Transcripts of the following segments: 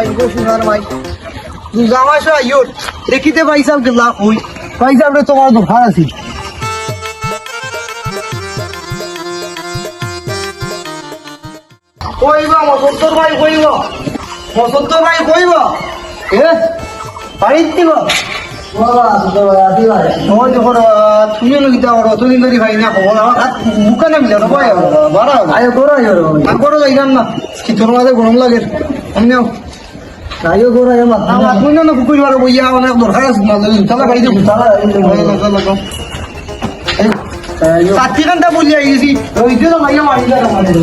ভাই গো সোনার ভাই। দুর্গা মাসে আইয়ো। দেখিতে পাইছাম গেলা কই পাইছাম রে তোমার দোকান আছে। কইবা ভাই কইব। মসন্তর ভাই কইব। এ বাড়িত দিব ওই তুমি লগিতা তুমি ভাই না বাড়া আয় আয় করো যাইলাম না শীতর মাঝে গরম লাগে। অন্য আমার তুমি না কুকুর বারো বইয়া অনেক দরকার আছে মাঝে তালা গাড়ি দেবো তালা সাথী ঘণ্টা বলি আইছি। রইতে তো মাইয়া মারি যায় আমাদের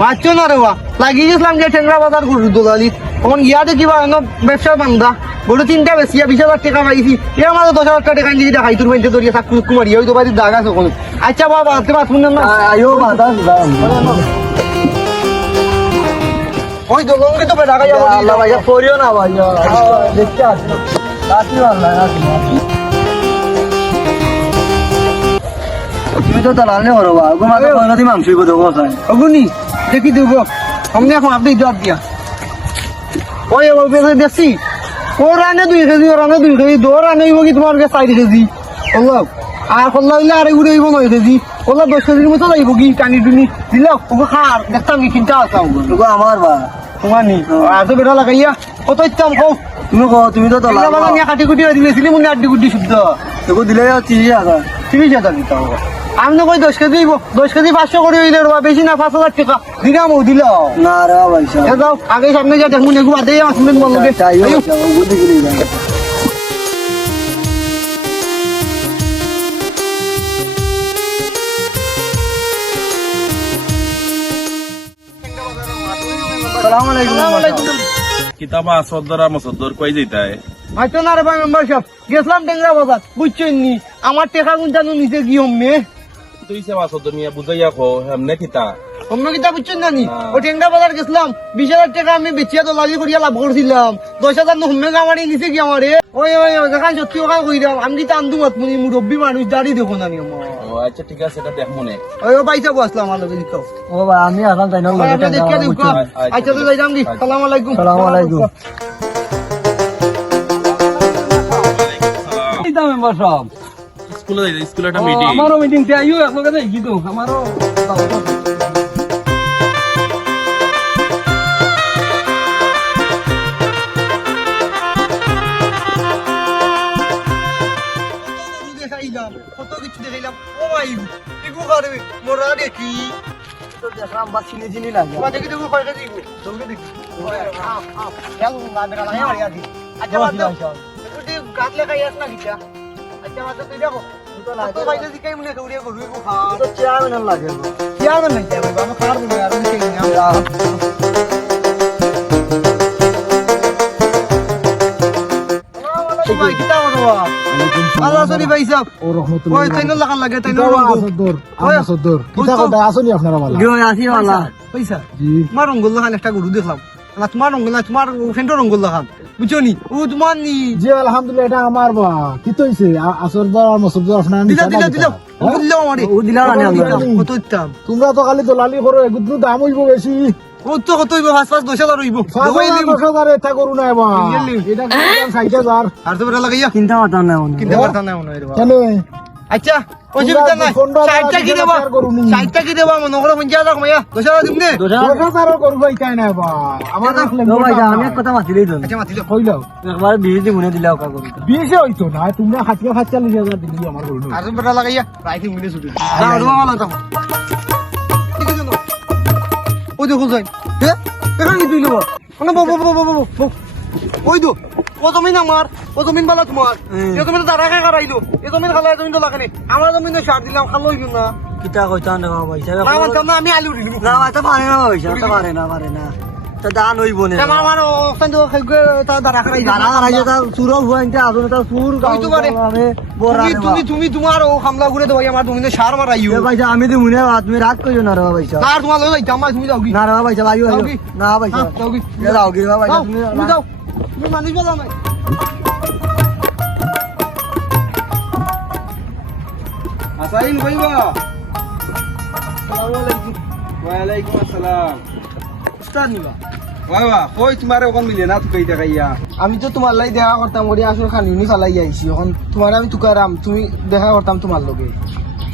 পাচ্ছ না রে বা? লাগিয়ে গেছিলাম যে টেংরা বাজার গরু দোলালি। তখন ইয়াতে কিবা ব্যবসা বান্ধা গরু তিনটা বেশিয়া বিশ হাজার টাকা পাইছি। এ আমার দশ হাজার টাকা টাকা নিয়ে দেখাই তোর দরিয়া চাকু চুকু মারি ওই তো বাড়ির দাগ আছে কোনো। আচ্ছা বাবা তোমার বাথরুম না আয়ো বাধা ওই দোকানকে তো টাকা যাব আল্লাহ ভাইয়া করিও না ভাইয়া। আচ্ছা। দেখতে আসো। রাখি আল্লাহ রাখি। দেখি আপনি দিয়া। ও রানে দুই কেজি ও রানে দুই কেজি দো রানে হইব কি তোমার চার কেজি? ওল্লা আর কল্লা হইলে আর উড়ে হইব নয় কেজি। ওল্লা দশ কেজির মতো যাইব কি? কানি টুনি দিল ওকে খার দেখতাম কি চিন্তা আছে আমার বা। তোমার নি আর তো বেটা লাগাইয়া কত ইচ্ছাম কও? তুমি কো তুমি তো তালা বাবা। নিয়া কাটি কুটি দিলেছিলি মুনি আড্ডি কুটি শুদ্ধ। তোকে দিলে তিরিশ হাজার। তিরিশ হাজার দিতে হবে। আমি তো কই দশ কেজি দিব দশ কেজি পাঁচশো করে হইলে রে বেশি না পাঁচ হাজার টাকা। দিলাম ও দিল। না রে পয়সা যাও আগে সামনে যা দেখুন এগুলো বাদে আমার শুনবেন বলবে কিতাবা সদ্দর মসদ্দর কই যেতায় হয়তো না রে ভাই মেম্বারশিপ গেছিলাম টেংরা বাজার বুঝছেন নি আমার টেকা গুণ জানো নিচে গিয়ে মে তুই সে মাসদ্দর নিয়ে বুঝাইয়া কো হেমনে কিতা? অন্য কিতা বুঝছেন না নি। না। ও টেংরা বাজার গেছিলাম বিশ হাজার টাকা আমি বেচিয়া তো লালি করিয়া লাভ করছিলাম দশ হাজার নহমে গামারি নিচে গিয়ে আমারে ওই ওই দেখান সত্যি কথা কই দাম আমি কিতা আন্দু মাত মুনি মুরব্বী মানুষ দাঁড়ি দেখো না আমি আমার ও আচ্ছা ঠিক আছে এটা দেখ মনে। ওই ও পাইসা বসলাম আমার লগে দিকাও ও ভাই আমি এখন তাই না দিও কা। আচ্ছা তো যাইলাম দি। সালাম আলাইকুম। সালাম আলাইকুম। এই দাম সব? স্কুলে যাই স্কুলে একটা মিটিং আমারও মিটিং তে আইও একলগে যাই কি তো আমারও কত কিছু দেখাইলাম ও ভাই এগু করে মোরা দেখি দেখি দেখো দেখি আপ আপ কেন না বেটা চেয়ারম্যান লাগে। কি নাই যাবে আমি খার দিই আর আমি কেন ভাই কিতা করবা আল্লাহ সরি ভাই সাহেব ও রহমতুল্লাহ ওই তাইনো লাগান লাগে তাইনো সদ্দর ওই, সদ্দর ওই তো। আসনি আপনারা বালা গিয়ে আসি वाला পয়সা জি তোমার রঙ্গল লাগান একটা গরু দেখলাম। না তোমার রঙ্গল না তোমার ফ্রেন্ডের রঙ্গল লাগান বুঝছ নি? ও তোমার নি জি আলহামদুলিল্লাহ এটা আমার বা। কি তো হইছে? আসর দর আর মসুর দর আপনারা দিলা দিলা দিলা। ও আমারে। ও দিলা না আমরা। কত ইত্তাম। তোমরা তো খালি দলালি করো এগুলো দাম হইব বেশি। ও তো কত হইব? পাঁচ পাঁচ দশ হাজার হইব। দশ হাজার এটা করু না এবার। Really? এটা ষাট হাজার আর তো লাগাইয়া। চিন্তা মাথা না কিনতে পারতাম না হয়। কেন? আচ্ছা অসুবিধা নাই হাজার কি দেবা? হাজার কি দেবা? মনে করো পঞ্চাশ হাজার কমাইয়া। দশ হাজার দিম নে। দশ হাজারও করব এটাই না এবার আমার আমি কথা মাতিলেই তো আচ্ছা কইল একবার বিয়ে মনে করি বিয়ে হইতো না তোমরা দিলি আর বেটা লাগাইয়া রাইতে ছুটি। ভালো দেখো যাই হ্যাঁ? এখানে তুই মানে ওই তো ও জমিন আমার ও জমিন বালা তোমার। এ জমিন দাঁড়া খাই খারাইলো এ জমিন খালা এ জমিন তো লাগানি। আমার জমিন সার দিলাম খালো হইল না। কিতা না পয়সা? না না আমি আলু দিলাম না এটা পারে না পারে না পারে না। তা দান হইব না আমার ওখান তো তা দাঁড়া দানা তা হুয়া তা সুর পারে। তুমি তুমি তুমি তোমার ও হামলা করে দেবো আমার জমিনে সার মারাইও। পয়সা আমি তো মনে হয় তুমি রাগ কইও না রে আর তোমার যাইতাম তুমি যাও কি না রে ভাই কি? না পয়সা। হ্যাঁ, যাও কি যাও কি তুমি তুমি যাও। তুমি মানুষ বাজাও নাই আসাইন কইবা। ওয়ালাইকুম আসসালাম। উস্তাদ নিবা। বাবা কই তোমার ওখান মিলে না দেখাইয়া আমি তো তোমার লাই দেখা করতাম করি আসলে খানিউনি চালাই আইছি। এখন তোমার আমি তুকারাম তুমি দেখা করতাম তোমার লগে।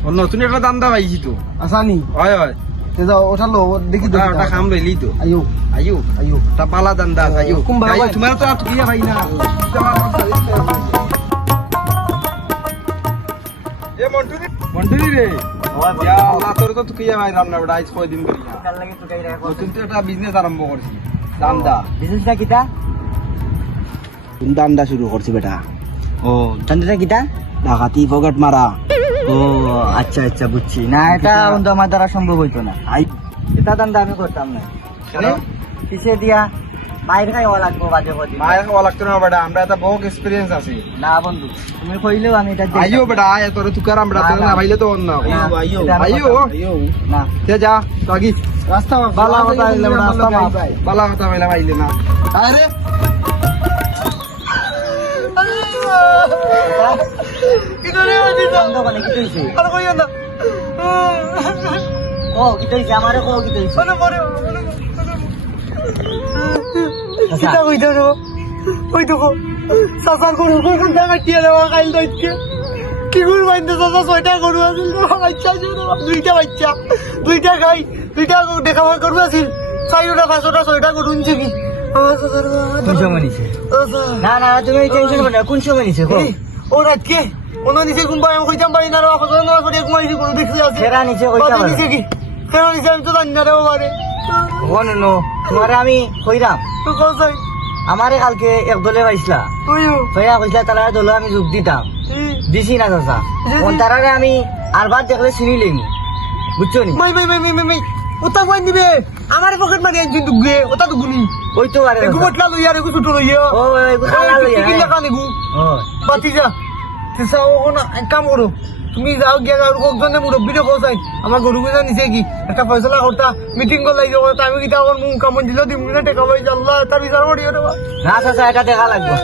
ও নতুন একটা দান্দা পাইছি তো। আসানি? হয় হয়। তে যাও ওটা লো দেখি ওটা দেখি ওটা খাম লইলি তো। আইও। আইও আইও তা দান্দা আছে আইও কোন বাবা? আইও, তোমার তো আর তুইয়া ভাই না। এ মন্টু রে। মন্টু রে ইয়া আল্লাহ তোর তো তুইয়া ভাই রান্না বড় আজ কয় দিন করি কাল লাগে তো কাইরা নতুন তো একটা বিজনেস আরম্ভ করছি দান্দা। বিজনেসটা কিটা? দান্দা শুরু করছি বেটা। ও ঠান্ডাটা কিটা? ডাকাতি পকেট মারা। ও আচ্ছা আচ্ছা বুঝছি। না এটা আমার দ্বারা সম্ভব হইতো না। আই। এটা দান্দা আমি করতাম না। কেন? পিছিয়ে দিয়া মায়ের খাই হওয়া লাগবো বাজে বাজে। মায়ের খাওয়া লাগতো না বেটা আমরা একটা বহু এক্সপিরিয়েন্স আছে। না বন্ধু তুমি কইলেও আমি এটা। আইও বেটা আয় তোর তুকার আমরা তোর না। ভাইলে তো অন্য। না, আইও আইও না। তে যা লাগি রাস্তা বালা কথা হইলে রাস্তা বালা কথা হইলে ভাইলে না। আরে আমারে কো কি হইছে মনে পড়ে আচ্ছা, কিতা কইতা রে ওই দেখো সাসার গরু কখন টাকা টিয়া দেওয়া খাইল দইকে কি গরু বাইন্দে সাসা ছয়টা গরু আছিল। বাচ্চা ছিল দুইটা বাচ্চা। দুইটা খাই দুইটা দেখাবার গরু আছিল। চারিটা পাঁচটা ছয়টা গরু নিছে কি? কোন সময় নিছে। না না তুমি টেনশন করো কোন সময় নিছে কো ও রাতকে ওনা নিচে কোনবা আমি কইতাম পারি না রে ফসল না করে ঘুমাইছি কোনো দেখছি আছে। ফেরা নিচে কইতা বাদে পারে। নিচে কি? ফেরা নিচে আমি তো জানি না রে বাবারে নো তোমারে আমি কইরাম। তো কোথায় আমারে কালকে এক দলে পাইছিলা। তুইও? তইয়া কইছিলা তারা দলে আমি যোগ দিতাম। দিছি না চাচা। কোন তারারে আমি আরবার দেখলে চিনি লইনি বুঝছ নি? মাই মাই মাই মাই মাই মাই। ওটা কই দিবে আমার পকেট মারি একদিন দুগে ওটা দুগুনি ওই তো আরে এগু বটলা লইয়া রে ছুটো লইয়া ও তালা লইয়া কি লেখা নেগু ও বাতি যা। তিসা ও না এক কাম করো তুমি যাও গিয়া আর কোকজনে মুরব্বীরে কোসাই আমার গরু গুজা নিছে কি? একটা ফয়সলা করতা মিটিং কর লাগি করতা আমি কিটা আমার মুখ কামন দিল দিম না টাকা পাই আল্লাহ তার বিচার করি রে না চাচা এটা দেখা লাগবে।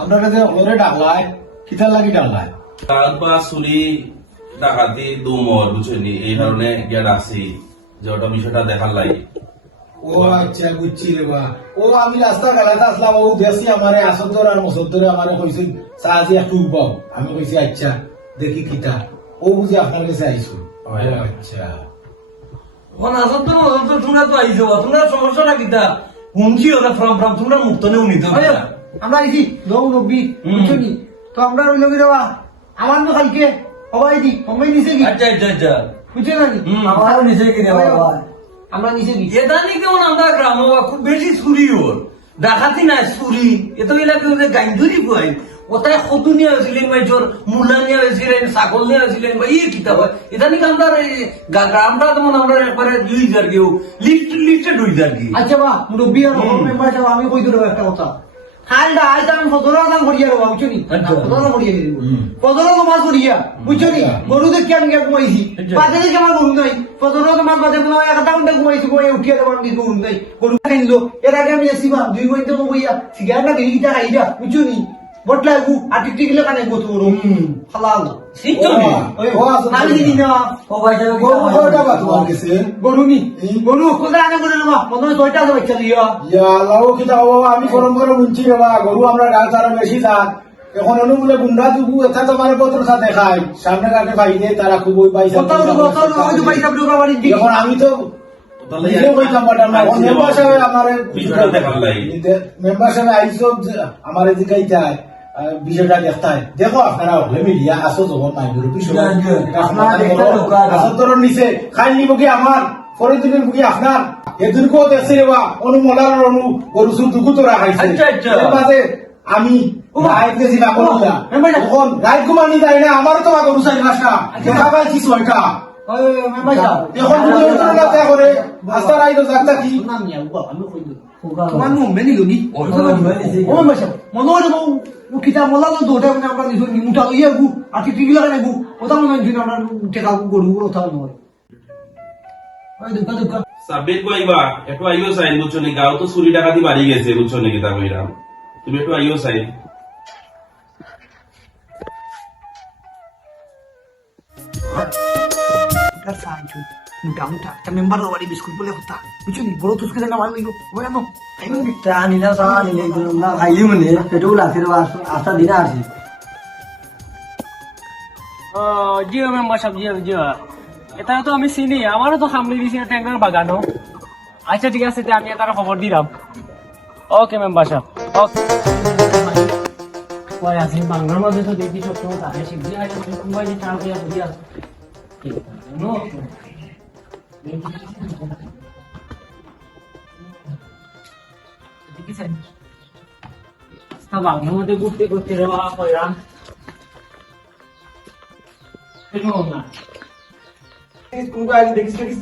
আমরা কাছে ওরে ডাকলাই কিতার লাগি ডাকলাই তার বা চুরি ডাকাতি দুমর বুঝলি এই কারণে গিয়া ডাকছি যে ওটা বিষয়টা দেখার লাগে। ও আচ্ছা বুঝছি রে বা। ও আমি রাস্তা গালাতে আসলাম ও আমারে আসন্তর আর মসন্তরে আমারে কইছে সাহায্য একটু পাও আমি কইছি আচ্ছা দেখি কিতা ও বুঝি আপনার কাছে আইসু আচ্ছা। তো তোমরা তো আইছো তোমরা সমস্যাটা কিতা হুমকি ওরা ফ্রম ফ্রম তোমরা মুক্ত নেও নিতে আমরা নৌ বুঝছ নি? তো আমরা দেওয়া আমার তো কালকে সবাই দি সবাই নিছে কি? আচ্ছা আচ্ছা আচ্ছা। বুঝছে না? আমারও নিছে কি রে বাবা? আমরা কি এদানি কেমন আমরা গ্রাম খুব বেশি চুরি ওর ডাকাতি নাই চুরি। এত এলাকা গাইন্দুরি পাই কোথায় সতু নিয়ে হয়েছিলেন বা জোর মূলা নিয়ে হয়েছিলেন ছাগল নিয়ে হয়েছিলেন বা ইয়ে কিতাব হয় এদানি আমরা গ্রামটা আমরা একবারে লিস্ট লিস্টেড হয়ে যার কি আচ্ছা বা মুরব্বী আর মেম্বার আমি কই দিলাম একটা কথা? খালটা আজ আমি ফজরের দাম করিয়া বুঝছ নি। ফজরের করিয়া দিব। হুম। ফজরের নামাজ করিয়া বুঝছ নি। গরু দেখি আমি গিয়া ঘুমাইছি। বাদে দেখি আমার গরু নাই। ফজরের নামাজ বাদে কোনো একটা ঘণ্টা ঘুমাইছি ঘুমাই উঠিয়া দেবো কি গরু নাই। গরু কিনলো এর আগে আমি দুই ঘণ্টা ঘুমাইয়া সিগারেট না গিরি গিটা বুঝছ নি? বটলা গু টিকলে কানে গো তোর হালাল। তোমার মনে হয় ইয়া আমি গরম গরম উঞ্চি গরু আমরা গাছ আরও বেশি থাক এখন অনু বলে গুন্ডা দুবু এটা তো মানে পত্র সাথে খায় সামনে কাটে বাইরে তারা খুব ওই পয়সা এখন আমি তো আমার আমার এদিকে যায় বিষয়টা দেখতাই দেখো আপনারা হলে মিলিয়া আসো যখন নাই দেখতে তোর নিচে খাই নিব কি আমার? পরে দিনের বুকি আপনার। এদিন কো দেখছে রে বা অনুমলার অনু গরু সুর দুকু তোরা খাইছে। আচ্ছা, আচ্ছা। আমি আমারও তো গরু চাই পাঁচটা দেখা পাইছি। ছয়টা এখন কি তোমার মেনি ওই তো মেনি। ও সাহেব মনে হয় বউ ও কিতা মলা তো দোটা মানে আমরা নিছো নি মুটা লইয়া গু আর কি টিকি লাগা নেবু ওটা মনে হয় আমরা টেকা গরু ওটা মনে হয় ওই দুকা দুকা সাব্বির কইবা একটু আইলো চাইন বুঝছ নি গাও তো চুরি ডাকাতি বাড়ি গেছে বুঝছ নি কিতা কইরাম তুমি একটু আইও চাই তার সাহায্য মোটা একটা মেম্বার বাড়ি বিস্কুট বলে হতা বুঝছ নি? বড় তুসকে না মার লইলো ওরে নো তা নিলা চা নিলে না খাইলি মানে পেটও লাগছে রে আস্তা দিনা আছে জিও মেম্বার সব জিও জিও। এটা তো আমি চিনি আমারও তো সামনে দিয়েছি ট্যাঙ্কের বাগানো। আচ্ছা ঠিক আছে তে আমি তার খবর দিলাম ওকে মেম্বার সাহেব ওকে ওই আছে বাংলার মধ্যে তো দেখি সব সময় তাকে শিখছি আজ মুম্বাই যে চাল দিয়ে বুঝি আছে। নো দেখিছেন বাংলার মধ্যে ঘুরতে ঘুরতে কোনটা আগে দেখিস দেখিস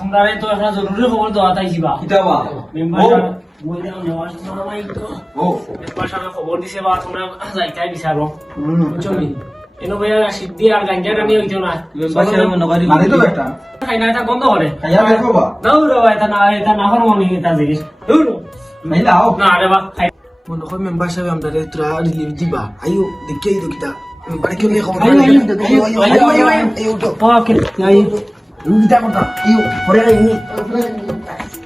তোমরা তো জরুরি খবর দেওয়া তাইছিবা কিটা বা বলে নেওয়ার সময় তো ও মেম্বার সাহেব খবর দিছে বা তোমরা যাইতাই বিচারো বুঝছ নি এনো ভাইয়া সিদ্ধি আর গাঞ্জাটা নিয়ে হইতো না মানে তো একটা খাই না এটা বন্ধ করে খাইয়া দেখো বা নাও রে এটা না এটা না হর মনি এটা জিনিস দূর নাইলা আও না রে বা খাই মনে হয় মেম্বার সাহেব আমরা তোরা রিলিফ দিবা আইও দেখে আইও কিটা মেম্বারে কেউ খবর আইও, আইও, আইও আইও আইও আইও আইও উঠো ওকে আইও রুগীটা কথা আইও পরে আইও না আমার না রে বা এটা উলুবা মিয়া গাই এটা তুমি তুমি খাইবে ও তোর বা মেম্বার বাড়ি যাইরাম একটা বিচারা কইলানো রিলিফ না দিতে তো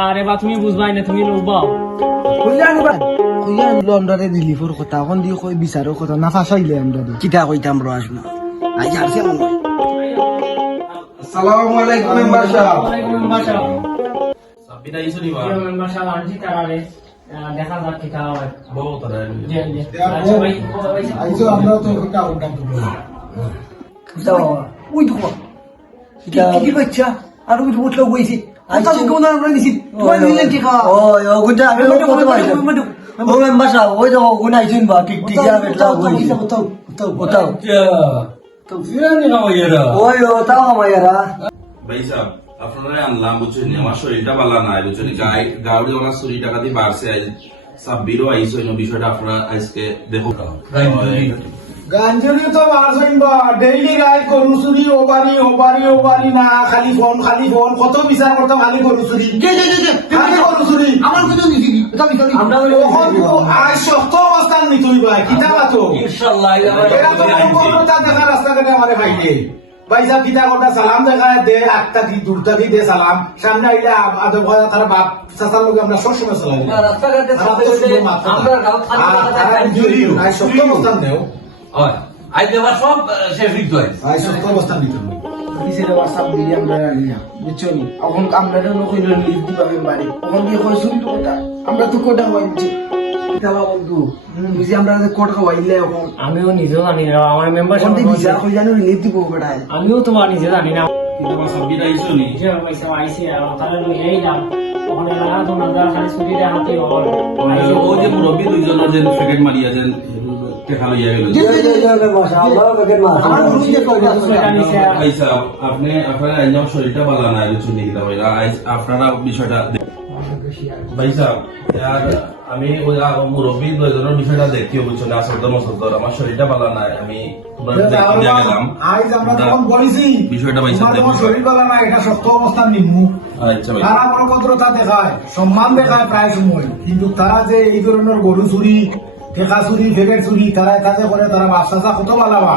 আরে বা তুমি বুঝবাই না তুমি লুবাও রিলিফের কথা এখন দিয়ে কই কথা না ফাসাইলে আমরা কিটা কইতাম রস না আই যাচ্ছে আসসালামু আলাইকুম মেম্বার সাহেব ওয়ালাইকুম মেম্বার সাহেব সাবিনা আইছো নি বা জিও মেম্বার সাহেব আনছি তারারে দেখা যাক কি হয় বহুত জি জি আচ্ছা ভাই আইজো আমরা তো কারণ কাম করব তো ওই দেখো এটা কি বাচ্চা আর ওই বটলা হইছে আইজো কোন আমরা নিছি তোমার মিলেন কি খা ও ও গুটা আমি লোক করতে পারি ও মেম্বার সাহেব ওই দেখো গুনা আইছেন বা ঠিক ঠিক যা বেটা হইছে বতাও বতাও বতাও তো ফিরে নি না ওই ও তাও আমার ভাই সাহেব আপনারা আনলাম বুঝছেন আমার শরীরটা ভালো নাই বুঝছেন গাই গাউডি ওলা চুরি টাকা দিয়ে বাড়ছে। আজ সাব্বিরও আইসো এই বিষয়টা আপনারা আজকে দেখো গাঞ্জুরি তো মারছেন বা ডেইলি রাইড করু চুরি ও বাড়ি ও বাড়ি ও বাড়ি না খালি ফোন খালি ফোন কত বিচার করতে খালি করু চুরি। খালি করু চুরি। আমার কথা নিছি অবস্থান নিতুই ভাই কিতা বাতো ইনশাআল্লাহ এরা তো কোন কোন দেখা রাস্তা কাটে আমারে খাইলে ভাই সাহেব কিতা কথা সালাম দেখায় দে আটটা কি দূরটা কি দে সালাম। সামনে আইলে আদব তারা বাপ চাচার লোক আমরা সবসময় চালাই অবস্থান হয়। সব শেষ হইতো অবস্থান দিয়ে আমরা নিয়া বুঝছ নি? এখন আমরা তো দিবা এখন আমরা তো কোটা হইছে। দাবা বন্ধু। বুঝি আমরা যে কোটা হইলে এখন আমিও নিজেও জানি না আমার মেম্বার এখন বিচার কই জানো রিলিফ দিব বেটায়। আমিও তোমার নিজে জানি না। কিন্তু আমার সাব্বির আইসো নি যে পয়সা আইসি আর তাহলে লইয়াই যাম। ওখানে লাগা তো নাজার খালি ছুটি দেখাতে হল ও যে মুরব্বী দুইজনের যে প্যাকেট মারিয়া যেন টেকা লইয়া গেল। আমার গুরু যে কই ভাই সাহেব আপনি আপনার বিষয়টা ভাই সাহেব আমি ওই মুরব্বী দুইজনের বিষয়টা দেখিও বুঝছেন আসর মসদ্দর আমার শরীরটা ভালো নাই আমি না আচ্ছা কিন্তু তারা যে এই ধরনের গরু চুরি ঠেকা চুরি ফেকেট চুরি তারা কাজে করে তারা বাপসা কত বালাবা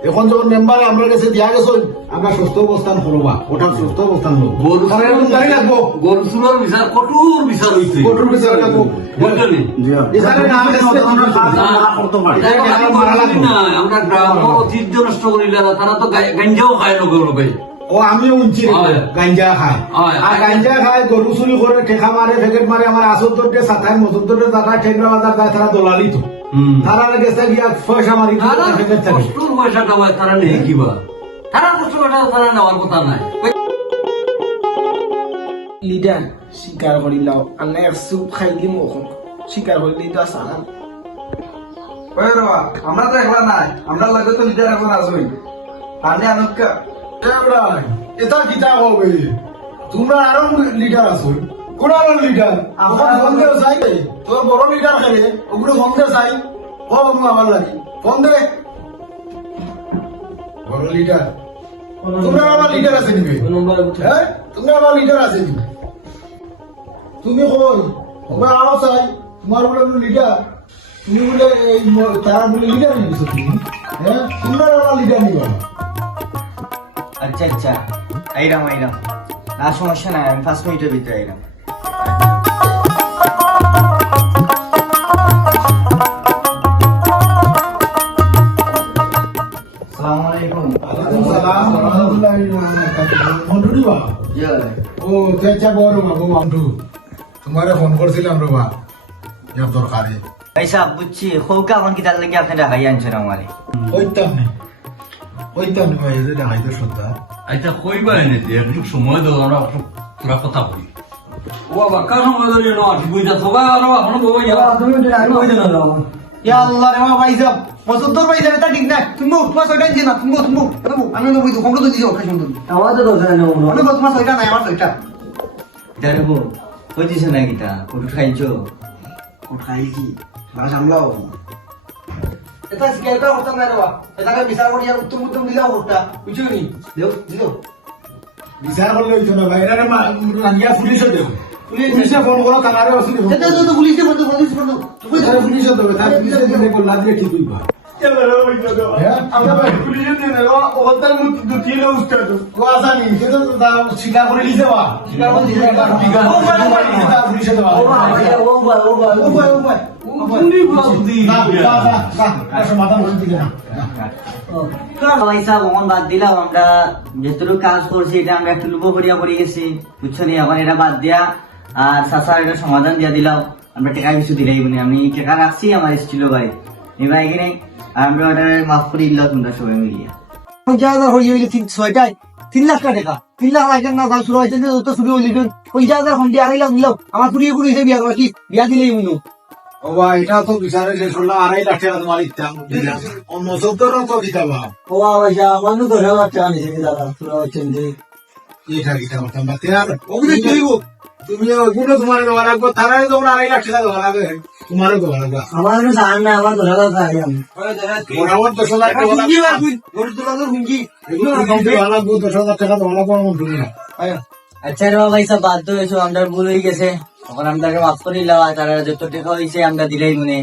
এখন যখন মেম্বার আমরা কাছে দিয়া গেছো আমরা সুস্থ অবস্থান করবা ওটা সুস্থ অবস্থান হলো গরু চুলোর বিচার কঠোর বিচার হইছে। কঠোর বিচার আসলে আমরা গ্রাম ঐতিহ্য নষ্ট করিলে তারা তো গাঞ্জাও খায় লোকের লোকে ও আমিও হয়। গাঞ্জা খায়। আর গাঞ্জা খায় গরু চুরি করে ঠেকা মারে ফেকেট মারে আমার আসত্তরটে সাতাই মসত্তরটে টাকায় ঠেকরা বাজার দেয় তারা দলালি তো। তারা গেছে গিয়া পয়সা মারি তারা ফেকেট থাকে। পয়সা কামায় তারা নেই কিবা। তারা কষ্ট পয়সা তারা নেওয়ার কথা নাই। লিডার স্বীকার করিলাও আন্না এক সুপ খাইলি মখন স্বীকার করিলি তো সালাম ওই বাবা আমরা তো একলা নাই। আমরা লাগে তো লিডার এখন আসবই আনে আনুকা এটা কিতা হবে? তোমরা আরও লিডার আছো। কোন আরও লিডার আমার বন্ধে চাই তোর বড় লিডার খেলে ওগুলো বন্ধে চাই। ও বাবু আমার লাগে। বন্ধে বড় লিডার তোমরা আমার লিডার আছে নিবে। হ্যাঁ? তোমরা আমার লিডার আছে নিবে। তুমি কই? তোমরা আরও চাই। তোমার বলে লিডার তুমি বলে তারা বলে লিডার তুমি। হ্যাঁ? তোমরা আমার লিডার নিবা। আচ্ছা আচ্ছা। আইরাম আইরাম। না সমস্যা নাই আমি পাঁচ মিনিটের ভিতরে আইরাম। তোমারে ফোন করছিলাম রবা ইয়ার দরকারে ভাই বুঝছি। হৌকা এখন কি তার লাগে আপনি আনছেন আমারে? ওইতাম নেই ভাই যে দেখাইতে সত্তা আচ্ছা কইবা এনে দিয়ে একটু সময় দাও আমরা কথা বলি। ও বাবা কার সময় ধরে না বুঝা সবাই আরও ইয়া আল্লাহ রে ভাই ভাই সাহেব এটা ঠিক না। তুমি উঠবা ছয়টা দিন না তুমি আমি নবই তো কমপ্লিট দিও খাই সুন্দর আমাদের দরকার নেই আমি মাস ছয়টা নাই আমার ছয়টা। এটা রেবো কই দিছে না খাইছো? খাই কি বাস আমলাও। এটা স্কেলটা করতাম না? রে বাবা এটাকে বিচার করিয়া উত্তম উত্তম দিলাও ওটা বুঝছ নি দেও দিও বিচার করলে হইতো না ভাই এরা রাঙ্গিয়া পুলিশে দেও পুলিশে ফোন করো থানারে অসুবিধা পুলিশে বন্ধু বন্ধু তারা পুলিশে দেবে তার পুলিশে দিলে দিয়ে ঠিক হইবা হ্যাঁ স্বীকার করে বা করে বাদ দিলাম আমরা যেটুকু কাজ করছি এটা আমরা একটু লুপো করিয়া পড়ে গেছি বুঝছ নি এখন এটা বাদ দিয়া আর চাষার এটা সমাধান দিয়া দিলাম আমরা টেকা কিছু দিলাই বলি আমি টেকা রাখছি আমার এসেছিল ভাই এবার আমরা ওটা মাফ করে দিলাম তোমরা সবাই মিলিয়া পঞ্চাশ হয়ে গেলে তিন ছয়টায় তিন লাখ টাকা তিন লাখ লাখ না দাম শুরু হয়েছে তো শুরু হইলে পঞ্চাশ হাজার সন্ধ্যে আড়াই লাখ দিলাম আমার কুড়িয়ে কুড়ি হিসেবে বিয়া কি বিয়া দিলেই মনে ও ভাই এটা তো বিচারে শেষ হলো আড়াই লাখ টাকা তোমার ইচ্ছা অন্য সত্তর তো কিতাবা ও পয়সা আমার তো ধরে বাচ্চা আনিছে কি দাদা তোরা হচ্ছেন যে এটা কিতা করতাম বা তেয়ার ওগুলো চলিব তুমি ওগুলো তোমার দেওয়া লাগবে তারাই তোমরা আড়াই লাখ টাকা দেওয়া লাগবে তোমারও জান না। আমার আমি। দশ হাজার টাকা দশ হাজার টাকা আমার না। আচ্ছা রে ভাই সব বাধ্য হয়েছে আমরা ভুল হয়ে গেছে। তখন আমরা মাফ করে দিলাম আর তারা যত টাকা হয়েছে আমরা দিলাই মনে